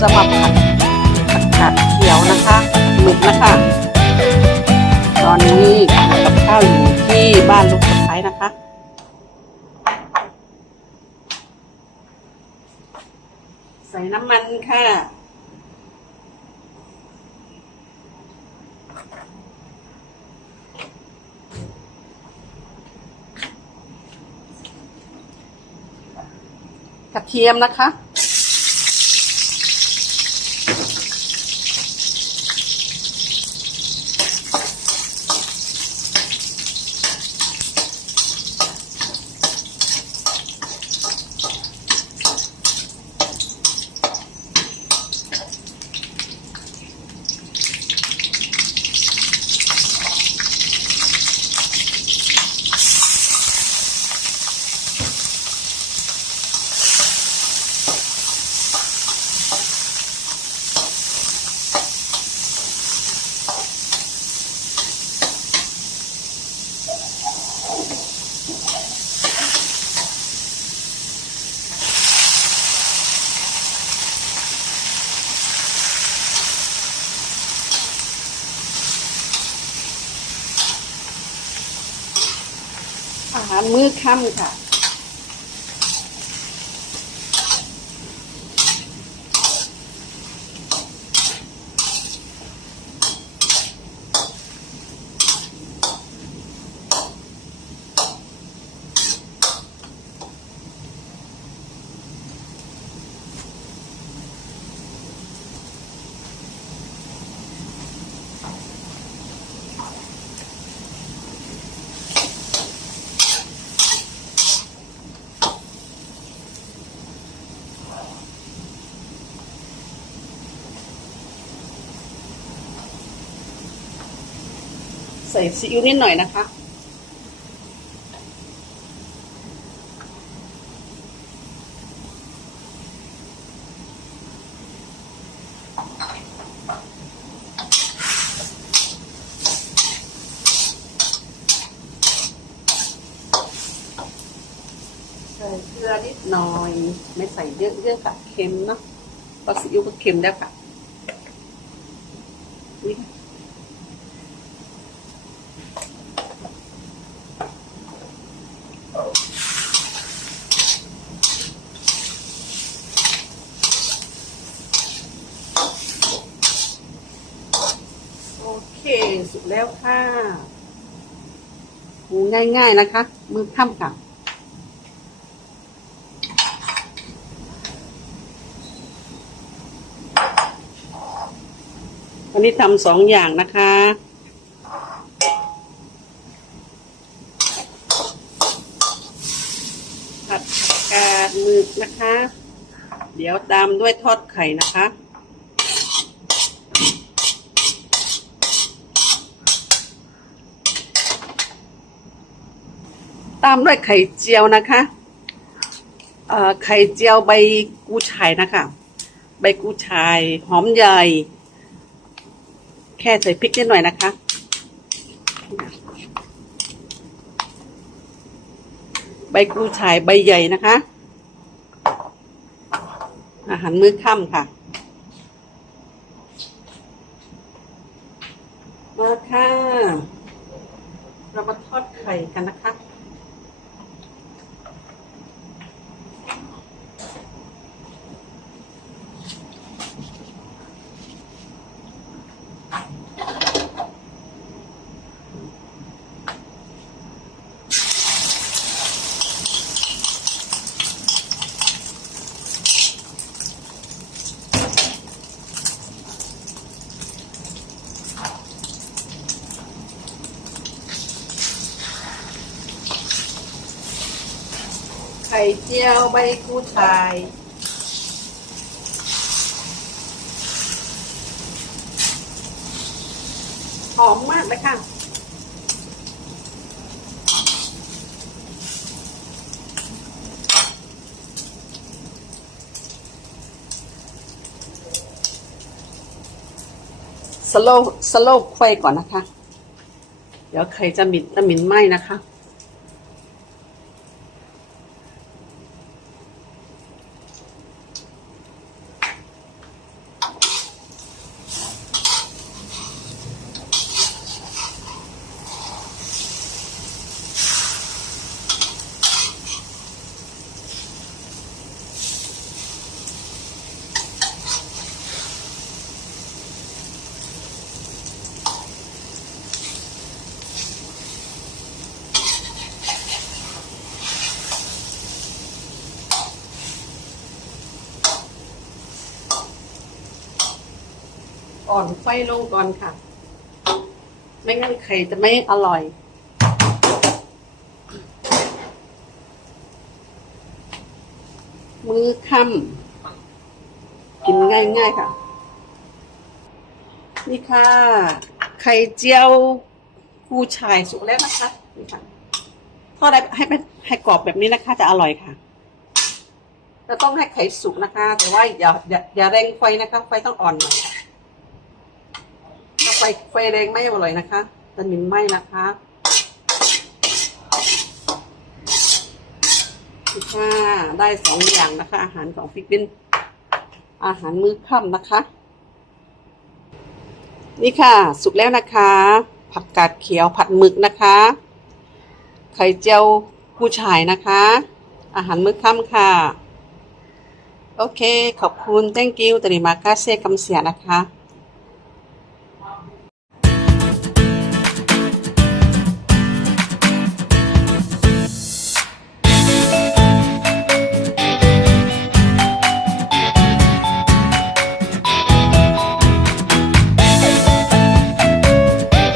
จะมาผัดผักกาดเขียวนะคะหมึกนะคะ ตอนนี้กับข้าวอยู่ที่บ้านลูกสะพ้ายนะคะใส่น้ำมันค่ะ กระเทียมนะคะ มื้อค่ำค่ะ ใส่ซีอิ๊วนิดหน่อยนะคะ ใส่เกลือนิดหน่อย ไม่ใส่เยอะเยอะค่ะเค็มเนาะเพราะซีอิ๊วก็เค็มแล้วค่ะนี่ค่ะ โอเคสุดแล้วค่ะหูง่ายๆนะคะ มือค่ำค่ะวันนี้ทำสองอย่างนะคะ ผัดผักกาดหมึกนะคะ เดี๋ยวตามด้วยทอดไข่นะคะ ตามด้วยไข่เจียวนะคะไข่เจียวใบกูชายนะคะ ใบกูชายหอมใหญ่ แค่ใส่พริกนิดหน่อยนะคะ ใบกูชายใบใหญ่นะคะ อาหารมื้อค่ำค่ะ มาค่ะ เรามาทอดไข่กันนะคะ ไข่เจียวใบกูชายหอมมากเลยค่ะสโลสโลไฟก่อนนะคะ เดี๋ยวไข่จะมินจะมินไหมนะคะ อ่อนไฟลงก่อนค่ะ ไม่งั้นไข่จะไม่อร่อยมือค่ำกินง่ายๆค่ะ นี่ค่ะ ไข่เจียวกูชายสุกแล้วนะคะนี่ค่ะทอดได้ให้เป็นให้กรอบแบบนี้นะคะ จะอร่อยค่ะจะต้องให้ไข่สุกนะคะ แต่ว่าอย่าอย่าอย่าแรงไฟนะคะไฟต้องอ่อนหน่อยค่ะ ไฟไฟแรงไม่อร่อยนะคะจะหมิ่นไหมนะคะนี่ค่ะได้สองอย่างนะคะ อาหารของฟิลิปปินอาหารมื้อค่ำนะคะ นี่ค่ะ สุกแล้วนะคะ ผักกาดเขียวผัดหมึกนะคะ ไข่เจียวผู้ชายนะคะ อาหารมื้อค่ำค่ะ โอเค ขอบคุณ thank you ตริมาคาเซ่กำเสียนะคะ